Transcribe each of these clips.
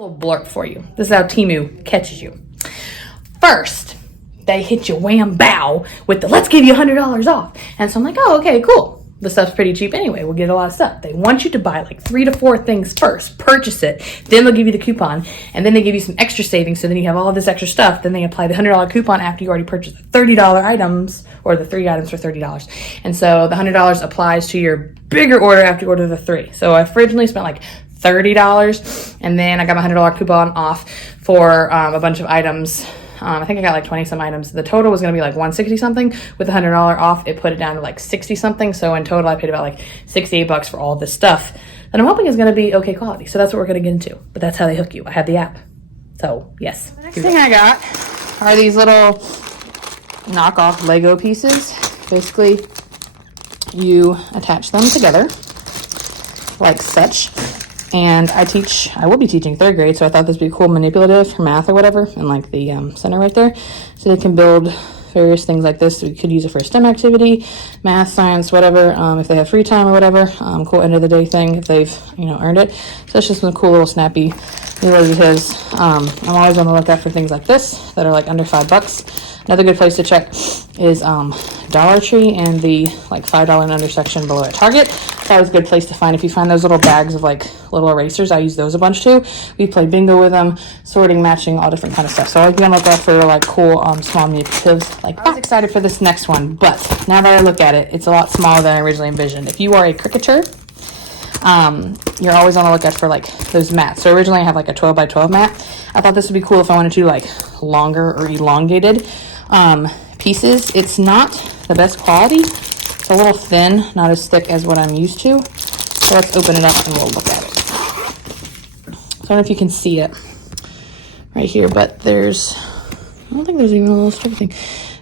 little blurb for you. This is how Temu catches you. First, they hit you wham bow with the let's give you $100 off. And so I'm like, oh, okay, cool. The stuff's pretty cheap anyway. We'll get a lot of stuff. They want you to buy like 3 to 4 things first, purchase it, then they'll give you the coupon, and then they give you some extra savings. So then you have all this extra stuff. Then they apply the $100 coupon after you already purchased the $30 items, or the 3 items for $30. And so the $100 applies to your bigger order after you order the 3. So I originally spent like $30, and then I got my $100 coupon off for a bunch of items. I think I got like 20 some items. The total was going to be like 160 something. With the $100 off, it put it down to like 60 something. So in total, I paid about like 68 bucks for all this stuff that I'm hoping is going to be okay quality. So that's what we're going to get into. But that's how they hook you. I have the app. So yes. The next thing I got are these little knockoff Lego pieces. Basically, you attach them together like such. And I will be teaching 3rd grade, so I thought this would be cool manipulative for math or whatever, and like the center right there. So they can build various things like this. We could use it for a STEM activity, math, science, whatever, if they have free time or whatever. Cool end of the day thing if they've, earned it. So it's just some cool little snappy little because I'm always on the lookout for things like this that are like under $5. Another good place to check is Dollar Tree and the like $5 and under section below at Target. That was a good place to find. If you find those little bags of like little erasers, I use those a bunch too. We play bingo with them, sorting, matching, all different kind of stuff. So I'll be on the lookout for like cool small manipulatives like that. I was excited for this next one, but now that I look at it, it's a lot smaller than I originally envisioned. If you are a cricketer, you're always on the lookout for like those mats. So originally I have like a 12 by 12 mat. I thought this would be cool if I wanted to do like longer or elongated pieces. It's not the best quality. It's a little thin, not as thick as what I'm used to. So let's open it up and we'll look at it. So I don't know if you can see it right here, but I don't think there's even a little strip thing.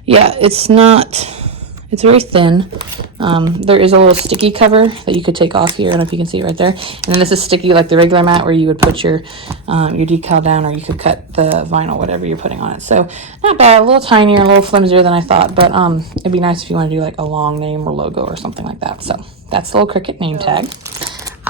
Yeah, it's very thin. There is a little sticky cover that you could take off here. I don't know if you can see it right there. And then this is sticky like the regular mat where you would put your decal down, or you could cut the vinyl, whatever you're putting on it. So not bad, a little tinier, a little flimsier than I thought, but it'd be nice if you want to do like a long name or logo or something like that. So that's the little Cricut name tag.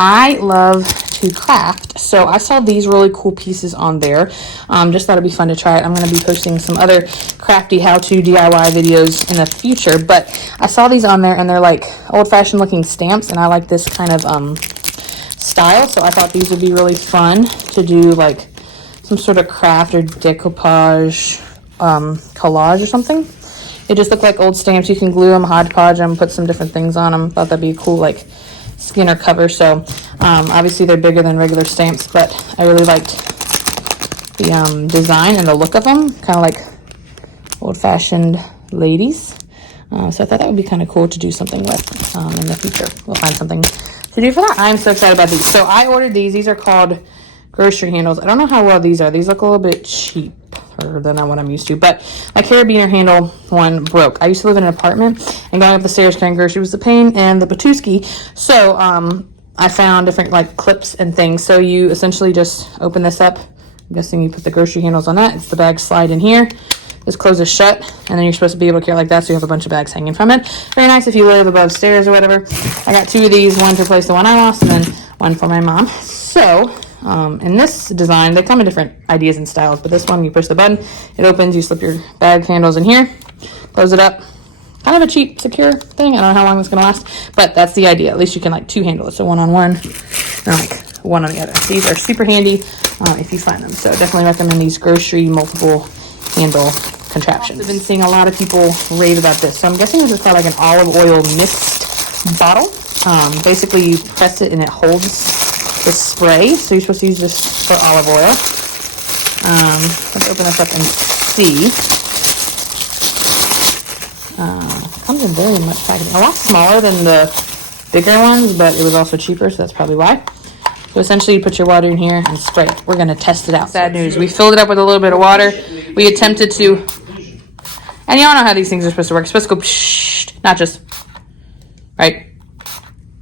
I love to craft, so I saw these really cool pieces on there. Just thought it'd be fun to try it. I'm going to be posting some other crafty how-to DIY videos in the future, but I saw these on there and they're like old-fashioned looking stamps, and I like this kind of style, so I thought these would be really fun to do like some sort of craft or decoupage collage or something. They just look like old stamps. You can glue them, hodgepodge them, put some different things on them. Thought that'd be cool, like skin or cover. So obviously they're bigger than regular stamps, but I really liked the design and the look of them, kind of like old-fashioned ladies. So I thought that would be kind of cool to do something with in the future. We'll find something to do for that. I'm so excited about these. So I ordered these. These are called grocery handles. I don't know how well these are. These look a little bit cheaper than what I'm used to, but my carabiner handle one broke. I used to live in an apartment, and going up the stairs carrying groceries was a pain, and the Batuski. So I found different like clips and things. So you essentially just open this up. I'm guessing you put the grocery handles on that. It's the bag slide in here. This closes shut, and then you're supposed to be able to carry it like that, so you have a bunch of bags hanging from it. Very nice if you live above stairs or whatever. I got 2 of these, one to replace the one I lost, and then one for my mom. So in this design, they come in different ideas and styles, but this one, you push the button, it opens, you slip your bag handles in here, close it up. Kind of a cheap, secure thing. I don't know how long it's going to last, but that's the idea. At least you can like 2 handle it, so one on one and like one on the other. These are super handy if you find them, so definitely recommend these grocery multiple handle contraptions. I've been seeing a lot of people rave about this, so I'm guessing this is called like an olive oil mist bottle. Basically you press it and it holds the spray, so you're supposed to use this for olive oil. Let's open this up and see. Comes in very much packaging, a lot smaller than the bigger ones, but it was also cheaper, so that's probably why. So essentially you put your water in here and spray it. We're going to test it out. Sad news, we filled it up with a little bit of water. We attempted to, and y'all know how these things are supposed to work. It's supposed to go psh, not just, right?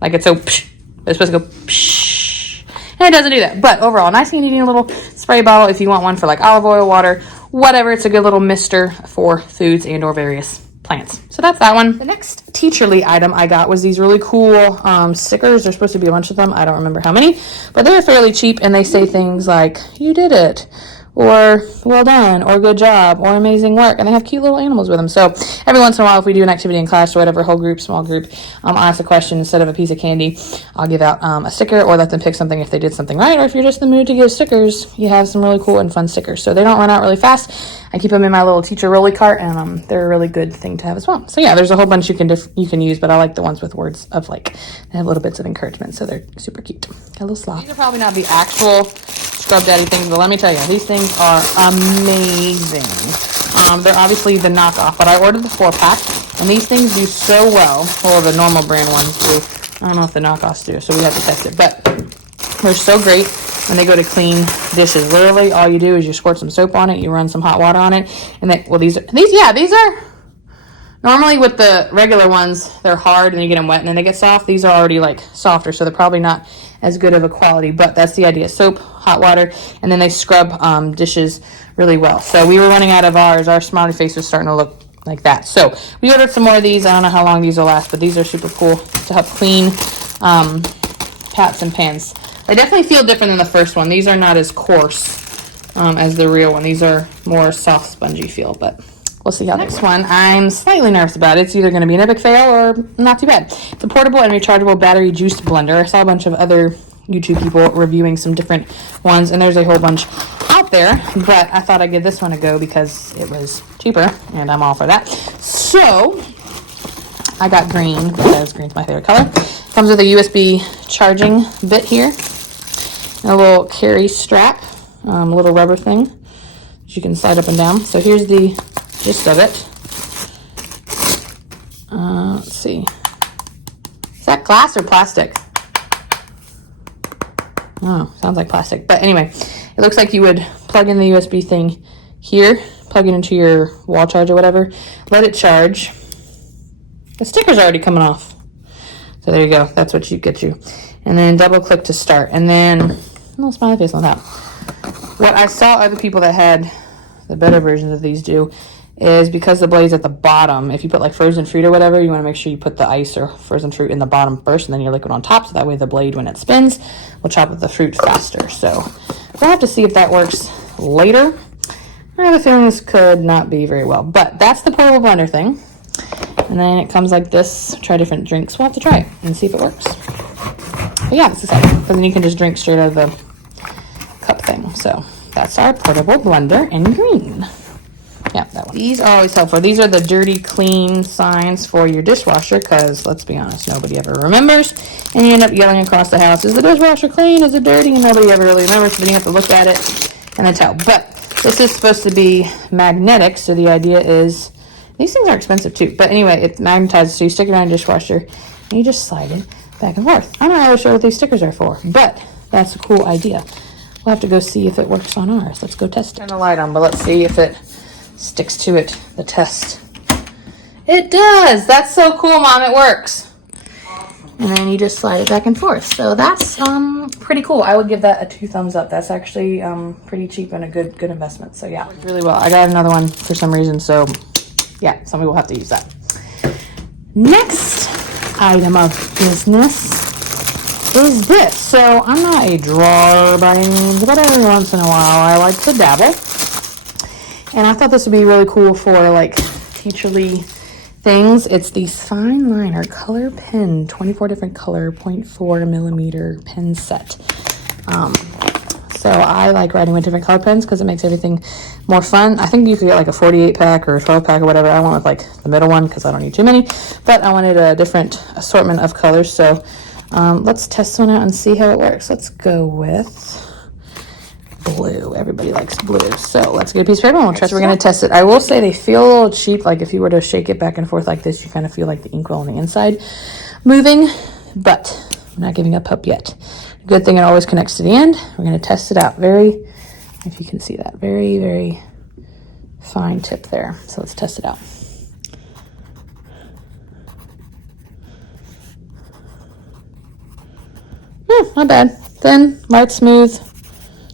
Like it's so psh, but it's supposed to go psh. And it doesn't do that. But overall, nice and easy little spray bottle if you want one for like olive oil, water, whatever. It's a good little mister for foods and or various plants. So that's that one. The next teacherly item I got was these really cool stickers. There's supposed to be a bunch of them. I don't remember how many, but they're fairly cheap, and they say things like, you did it, or well done, or good job, or amazing work, and they have cute little animals with them. So every once in a while, if we do an activity in class or whatever, whole group, small group, I'll ask a question instead of a piece of candy. I'll give out a sticker, or let them pick something if they did something right, or if you're just in the mood to give stickers, you have some really cool and fun stickers. So they don't run out really fast. I keep them in my little teacher rolly cart, and they're a really good thing to have as well. So yeah, there's a whole bunch you can use, but I like the ones with words of like, they have little bits of encouragement, so they're super cute. Got a little sloth. These are probably not the actual Scrub Daddy things, but let me tell you, these things are amazing. They're obviously the knockoff, but I ordered the 4-pack, and these things do so well. Well, the normal brand ones do. I don't know if the knockoffs do, so we have to test it, but they're so great when they go to clean dishes. Literally, all you do is you squirt some soap on it, you run some hot water on it, and then, well, these are normally with the regular ones, they're hard and you get them wet and then they get soft. These are already like softer, so they're probably not as good of a quality, but that's the idea. Soap, hot water, and then they scrub dishes really well. So we were running out of ours. Our smiley face was starting to look like that. So we ordered some more of these. I don't know how long these will last, but these are super cool to help clean pots and pans. They definitely feel different than the first one. These are not as coarse as the real one. These are more soft, spongy feel, but we'll see how this one I'm slightly nervous about. It's either going to be an epic fail or not too bad. It's a portable and rechargeable battery juice blender. I saw a bunch of other YouTube people reviewing some different ones, and there's a whole bunch out there, but I thought I'd give this one a go because it was cheaper, and I'm all for that. So I got green because green's my favorite color. Comes with a USB charging bit here, and a little carry strap, a little rubber thing that you can slide up and down. So here's the gist of it. Let's see. Is that glass or plastic? Oh, sounds like plastic. But anyway, it looks like you would plug in the USB thing here, plug it into your wall charge or whatever, let it charge. The sticker's already coming off. So there you go. That's what you get you. And then double click to start. And then a little smiley face on top. What I saw other people that had the better versions of these do is because the blade's at the bottom, if you put like frozen fruit or whatever, you want to make sure you put the ice or frozen fruit in the bottom first and then your liquid on top, so that way the blade, when it spins, will chop up the fruit faster. So we'll have to see if that works later. I have a feeling this could not be very well, but that's the portable blender thing. And then it comes like this. Try different drinks. We'll have to try it and see if it works. But yeah, it's exciting, because then you can just drink straight out of the cup thing. So that's our portable blender in green. Yeah, that one. These are always helpful. These are the dirty, clean signs for your dishwasher, because let's be honest, nobody ever remembers. And you end up yelling across the house, is the dishwasher clean? Is it dirty? And nobody ever really remembers, so then you have to look at it and then tell. But this is supposed to be magnetic, so the idea is, these things are expensive too. But anyway, it's magnetized, so you stick it on your dishwasher and you just slide it back and forth. I'm not really sure what these stickers are for, but that's a cool idea. We'll have to go see if it works on ours. Let's go test it. Turn the light on, but let's see if it sticks to it, the test. It does! That's so cool, Mom, it works. And then you just slide it back and forth. So that's pretty cool. I would give that a 2 thumbs up. That's actually pretty cheap and a good investment. So yeah, worked really well. I got another one for some reason, so yeah, somebody will have to use that. Next item of business is this. So I'm not a drawer by any means, but every once in a while I like to dabble. And I thought this would be really cool for like teacherly things. It's the Fine Liner Color Pen, 24 different color, 0.4 millimeter pen set. So I like writing with different color pens because it makes everything more fun. I think you could get like a 48 pack or a 12 pack or whatever. I went with like the middle one because I don't need too many, but I wanted a different assortment of colors. So let's test one out and see how it works. Let's go with blue. Everybody likes blue. So let's get a piece of paper and we'll try. So we're going to test it. I will say they feel a little cheap. Like if you were to shake it back and forth like this, you kind of feel like the inkwell on the inside moving, but I'm not giving up hope yet. Good thing it always connects to the end. We're going to test it out. Very, if you can see that, very, very fine tip there. So let's test it out. Not bad. Thin, light, smooth,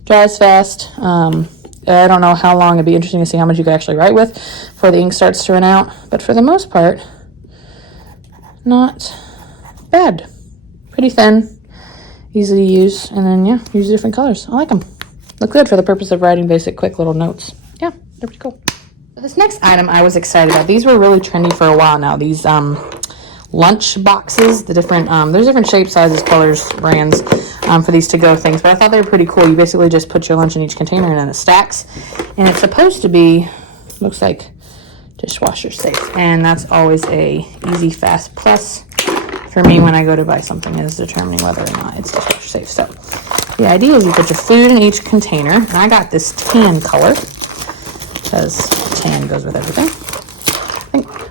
dries fast. I don't know how long. It'd be interesting to see how much you could actually write with before the ink starts to run out. But for the most part, not bad. Pretty thin, easy to use, and then yeah, use different colors. I like them. Look good for the purpose of writing basic, quick little notes. Yeah, they're pretty cool. So this next item I was excited about. These were really trendy for a while now. These lunch boxes, the different, there's different shapes, sizes, colors, brands for these to-go things, but I thought they were pretty cool. You basically just put your lunch in each container and then it stacks, and it's supposed to be, looks like dishwasher safe, and that's always a easy, fast plus for me when I go to buy something, is determining whether or not it's dishwasher safe. So the idea is you put your food in each container, and I got this tan color because tan goes with everything.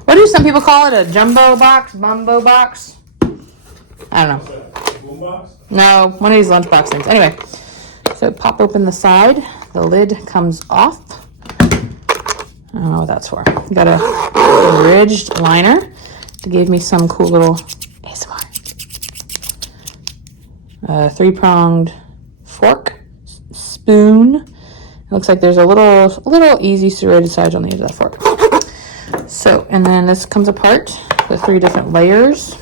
What do some people call it? A jumbo box? Bumbo box? I don't know. No, one of these lunchbox things. Anyway, so pop open the side. The lid comes off. I don't know what that's for. Got a ridged liner to give me some cool little ASMR. Three-pronged fork, spoon. It looks like there's a little easy serrated sides on the edge of that fork. So, and then this comes apart, the 3 different layers.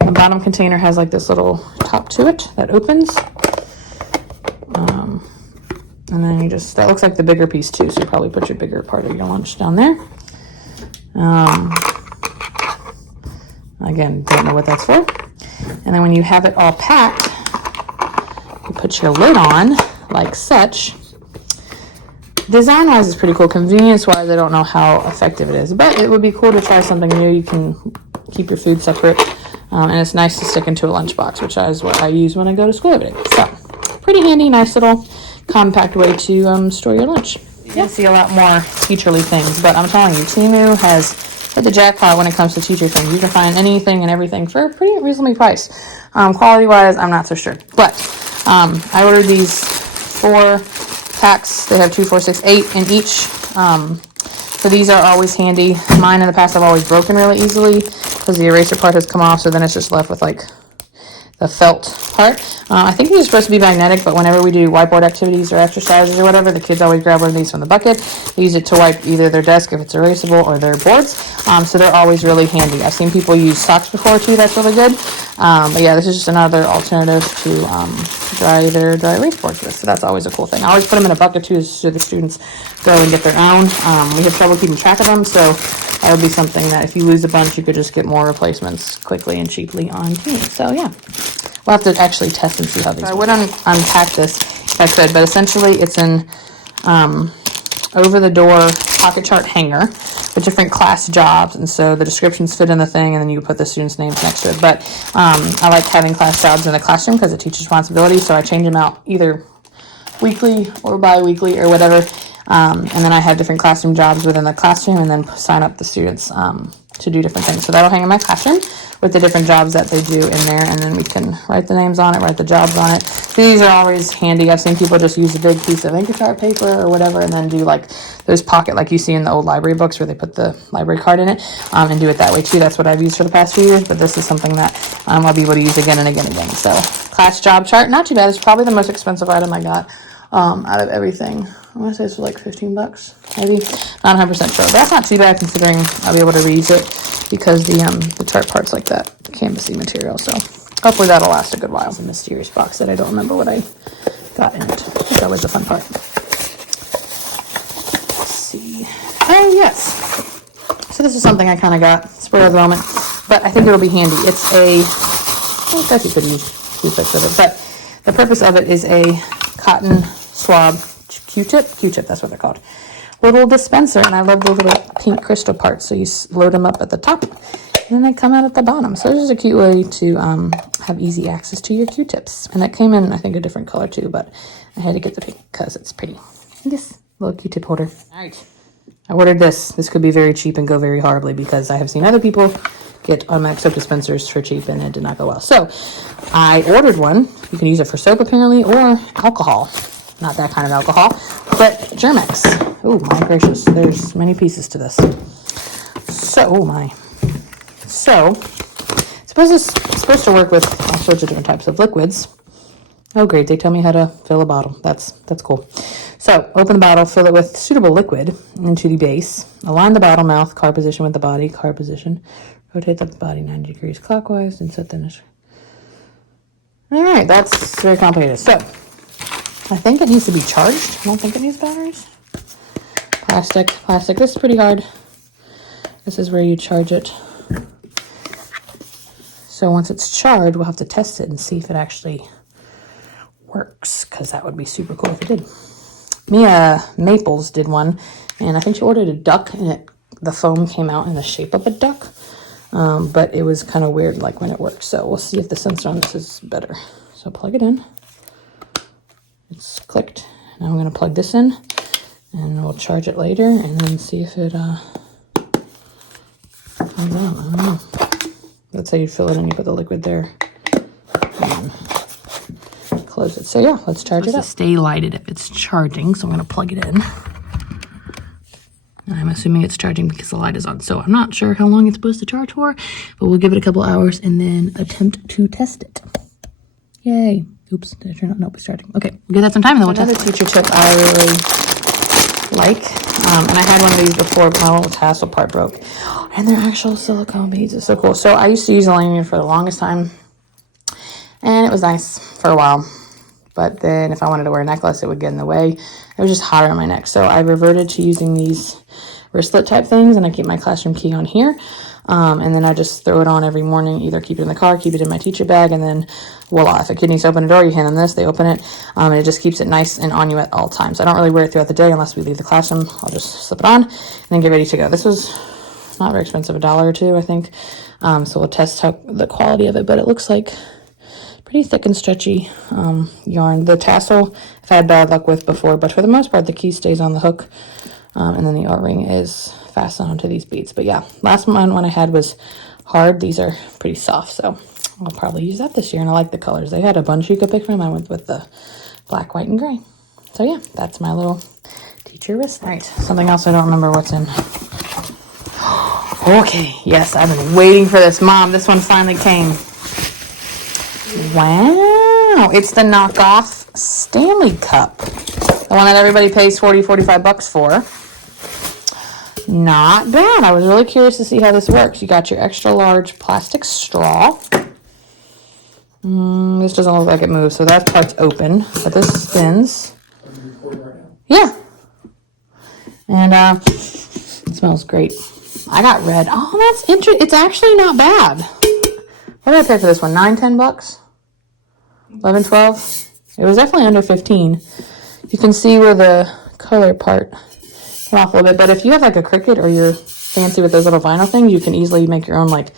The bottom container has like this little top to it that opens. And then you just, that looks like the bigger piece too, so you probably put your bigger part of your lunch down there. Again, don't know what that's for. And then when you have it all packed, you put your lid on like such. Design-wise is pretty cool. Convenience-wise, I don't know how effective it is, but it would be cool to try something new. You can keep your food separate, and it's nice to stick into a lunchbox, which is what I use when I go to school every day. So, pretty handy, nice little compact way to store your lunch. You can see a lot more teacherly things, but I'm telling you, Temu has hit the jackpot when it comes to teacher things. You can find anything and everything for a pretty reasonably priced. Quality-wise, I'm not so sure, but I ordered these 4 packs. They have 2, 4, 6, 8 in each. So these are always handy. Mine in the past have always broken really easily because the eraser part has come off, so then it's just left with like the felt part. I think these are supposed to be magnetic, but whenever we do whiteboard activities or exercises or whatever, the kids always grab one of these from the bucket. They use it to wipe either their desk if it's erasable or their boards. So they're always really handy. I've seen people use socks before too. That's really good. But yeah, this is just another alternative to dry their dry erase boards with. So that's always a cool thing. I always put them in a bucket too, so the students go and get their own. We have trouble keeping track of them, so that would be something that if you lose a bunch, you could just get more replacements quickly and cheaply on Temu. So yeah, we'll have to actually test and see how these work. I would unpack this if I could, but essentially it's an over-the-door pocket chart hanger with different class jobs, and so the descriptions fit in the thing, and then you put the students' names next to it. But I like having class jobs in the classroom because it teaches responsibility, so I change them out either weekly or bi-weekly or whatever, and then I have different classroom jobs within the classroom, and then sign up the students to do different things. So that'll hang in my classroom with the different jobs that they do in there, and then we can write the names on it, write the jobs on it. These are always handy. I've seen people just use a big piece of ink chart paper or whatever, and then do like those pocket, like you see in the old library books where they put the library card in it, and do it that way too. That's what I've used for the past few years, but this is something that I'll be able to use again and again and again. So class job chart, not too bad. It's probably the most expensive item I got out of everything. I want to say it's for like $15, maybe. Not 100% sure, but that's not too bad considering I'll be able to reuse it because the chart part's like that canvasy material. So hopefully that'll last a good while. It's a mysterious box that I don't remember what I got in it. That's always the fun part. Let's see. Oh yes. So this is something I kind of got spur of the moment, but I think it'll be handy. It's I guess you could use toothpicks with it, but the purpose of it is a cotton swab Q-tip, that's what they're called. Little dispenser, and I love the little pink crystal parts. So you load them up at the top, and then they come out at the bottom. So this is a cute way to have easy access to your Q-tips. And that came in, I think, a different color too, but I had to get the pink because it's pretty. This little Q-tip holder. All right, I ordered this. This could be very cheap and go very horribly because I have seen other people get automatic soap dispensers for cheap and it did not go well. So I ordered one. You can use it for soap apparently or alcohol. Not that kind of alcohol, but Germex. Oh my gracious, there's many pieces to this. So, oh my. So, it's supposed to work with all sorts of different types of liquids. Oh great, they tell me how to fill a bottle. That's cool. So open the bottle, fill it with suitable liquid into the base. Align the bottle mouth, car position with the body, car position. Rotate the body 90 degrees clockwise and set the finish. All right, that's very complicated. So I think it needs to be charged. I don't think it needs batteries. Plastic. This is pretty hard. This is where you charge it. So once it's charged, we'll have to test it and see if it actually works, because that would be super cool if it did. Mia Maples did one, and I think she ordered a duck, and the foam came out in the shape of a duck, but it was kind of weird like when it worked. So we'll see if the sensor on this is better. So plug it in. It's clicked. Now I'm going to plug this in, and we'll charge it later and then see if it comes out. I don't know. That's how you fill it in. You put the liquid there and close it. So yeah, let's charge it up. Stay lighted if it's charging, so I'm going to plug it in. I'm assuming it's charging because the light is on. So I'm not sure how long it's supposed to charge for, but we'll give it a couple hours and then attempt to test it. Yay. Oops, did I turn on? Nope, it's starting. Okay, we'll give that some time and then we'll test it. Another teacher tip I really like, and I had one of these before, but my little tassel part broke. And they're actual silicone beads. It's so cool. So I used to use a lanyard for the longest time, and it was nice for a while. But then if I wanted to wear a necklace, it would get in the way. It was just hotter on my neck. So I reverted to using these wristlet type things, and I keep my classroom key on here. And then I just throw it on every morning, either keep it in the car, keep it in my teacher bag, and then voila. If a kid needs to open a door, you hand them this, they open it, and it just keeps it nice and on you at all times. I don't really wear it throughout the day unless we leave the classroom. I'll just slip it on and then get ready to go. This was not very expensive, $1 or $2, I think. So we'll test the quality of it, but it looks like pretty thick and stretchy yarn. The tassel I've had bad luck with before, but for the most part, the key stays on the hook, and then the O-ring is fastened onto these beads. But yeah, last one I had was hard. These are pretty soft, so I'll probably use that this year. And I like the colors. They had a bunch you could pick from. I went with the black, white, and gray. So yeah, that's my little teacher wrist. All right, something else I don't remember what's in. Okay, yes, I've been waiting for this. Mom, this one finally came. Wow, it's the knockoff Stanley Cup. The one that everybody pays $40-45 for. Not bad. I was really curious to see how this works. You got your extra large plastic straw. This doesn't look like it moves, so that part's open, but this spins. Yeah. And it smells great. I got red. Oh, that's interesting. It's actually not bad. What did I pay for this one? $9-10? 11, 12? It was definitely under 15. You can see where the color part came off a little bit, but if you have like a Cricut or you're fancy with those little vinyl things, you can easily make your own like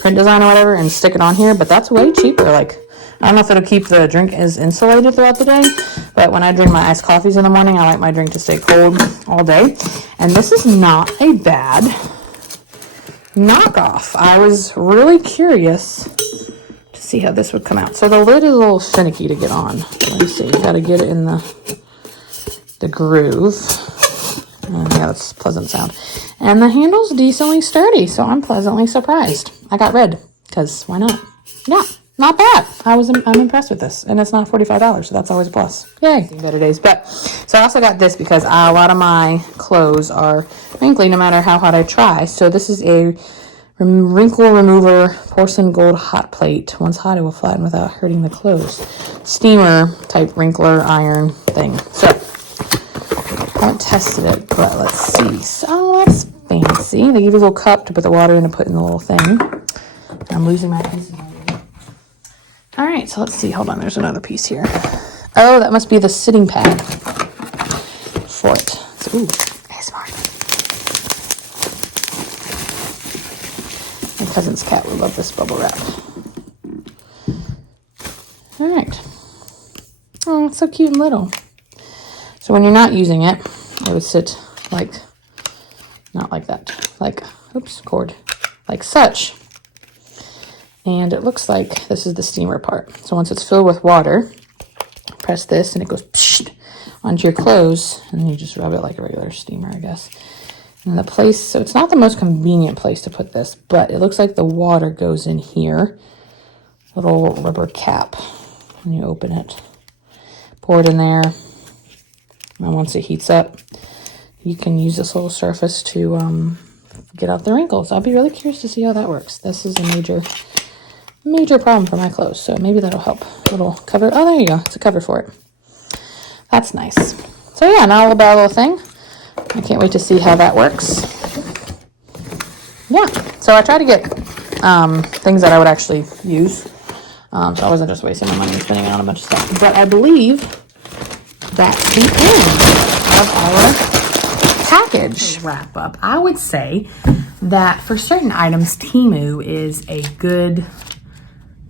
print design or whatever and stick it on here, but that's way cheaper. Like, I don't know if it'll keep the drink as insulated throughout the day, but when I drink my iced coffees in the morning, I like my drink to stay cold all day. And this is not a bad knockoff. I was really curious to see how this would come out. So the lid is a little finicky to get on. Let me see. You got to get it in the groove. Yeah, that's a pleasant sound. And the handle's decently sturdy, so I'm pleasantly surprised. I got red, because why not? Yeah, not bad. I'm impressed with this. And it's not $45, so that's always a plus. Yay. Better days. But, so I also got this because a lot of my clothes are wrinkly no matter how hot I try. So this is a wrinkle remover porcelain gold hot plate. Once hot, it will flatten without hurting the clothes. Steamer type wrinkler iron thing. So, I haven't tested it, but let's see. So that's fancy. They give you a little cup to put the water in and put in the little thing. I'm losing my pieces already. All right, so let's see. Hold on, there's another piece here. Oh, that must be the sitting pad for it. So, ooh, ASMR. My cousin's cat would love this bubble wrap. All right. Oh, it's so cute and little. So when you're not using it, it would sit like, not like that, like, oops, cord, like such. And it looks like this is the steamer part. So once it's filled with water, press this and it goes psh, onto your clothes, and then you just rub it like a regular steamer, I guess. And the place, so it's not the most convenient place to put this, but it looks like the water goes in here. Little rubber cap when you open it. Pour it in there. And once it heats up, you can use this little surface to get out the wrinkles. I'll be really curious to see how that works. This is a major problem for my clothes, so maybe that'll help. Little cover. Oh, there you go. It's a cover for it. That's nice. So yeah, now we'll buy a little thing. I can't wait to see how that works. Yeah, so I try to get things that I would actually use. So I wasn't just wasting my money spending it on a bunch of stuff. But I believe that's the end of our package wrap up. I would say that for certain items, Temu is a good,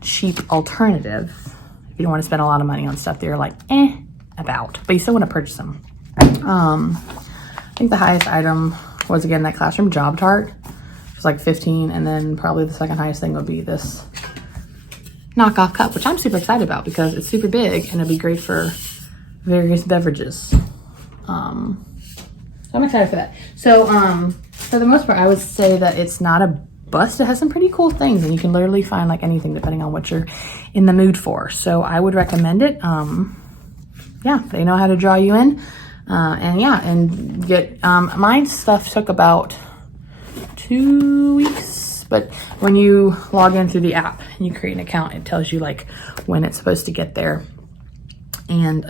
cheap alternative. If you don't want to spend a lot of money on stuff that you're like, about, but you still want to purchase them. I think the highest item was, again, that classroom job tart. It was like 15, and then probably the second highest thing would be this knockoff cup, which I'm super excited about because it's super big and it'll be great for various beverages. So I'm excited for that. So for the most part, I would say that it's not a bust. It has some pretty cool things, and you can literally find like anything depending on what you're in the mood for. So I would recommend it. Yeah, they know how to draw you in. And get, my stuff took about 2 weeks, but when you log in through the app and you create an account, it tells you like when it's supposed to get there. And,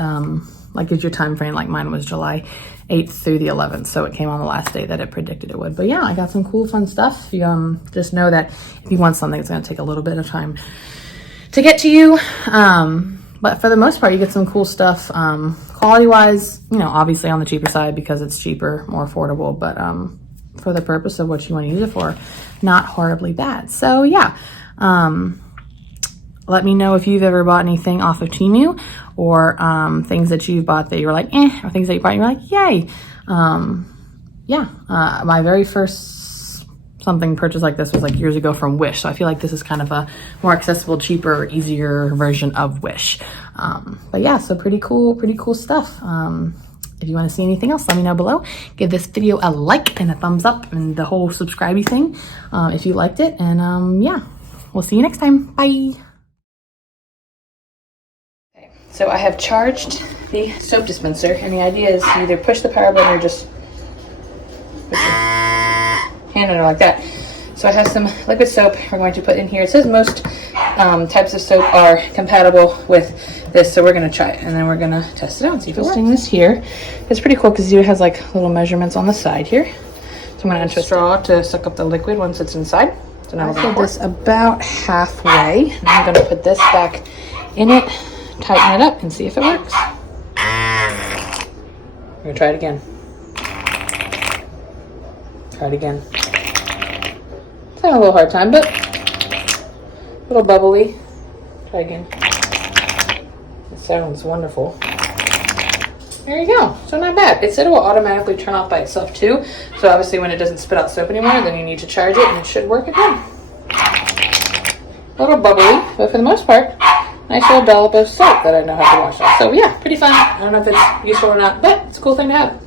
like gives your time frame. Like mine was July 8th through the 11th. So it came on the last day that it predicted it would. But yeah, I got some cool, fun stuff. You, just know that if you want something, it's going to take a little bit of time to get to you. But for the most part, you get some cool stuff. Quality wise, you know, obviously on the cheaper side because it's cheaper, more affordable, but for the purpose of what you want to use it for, not horribly bad. So yeah, let me know if you've ever bought anything off of Temu, or things that you've bought that you were like, or things that you bought and you're like, yay. My very first something purchased like this was like years ago from Wish. So I feel like this is kind of a more accessible, cheaper, easier version of Wish. But yeah, so pretty cool stuff. If you want to see anything else, let me know below. Give this video a like and a thumbs up and the whole subscribey thing if you liked it. And yeah, we'll see you next time. Bye. Okay, so I have charged the soap dispenser, and the idea is you either push the power button or just push your hand in it like that. So I have some liquid soap we're going to put in here. It says most types of soap are compatible with this, so we're going to try it, and then we're going to test it out and see if it works. This here is pretty cool because it has like little measurements on the side here. So I'm going to enter a straw to suck up the liquid once it's inside. So now I put this about halfway, and I'm going to put this back in it, tighten it up, and see if it works. We're going to try it again. Try it again. It's having a little hard time, but a little bubbly. Try again. It sounds wonderful. There you go. So not bad. It said it will automatically turn off by itself too. So obviously when it doesn't spit out soap anymore, then you need to charge it and it should work again. A little bubbly, but for the most part, nice little dollop of soap that I know how to wash off. So yeah, pretty fun. I don't know if it's useful or not, but it's a cool thing to have.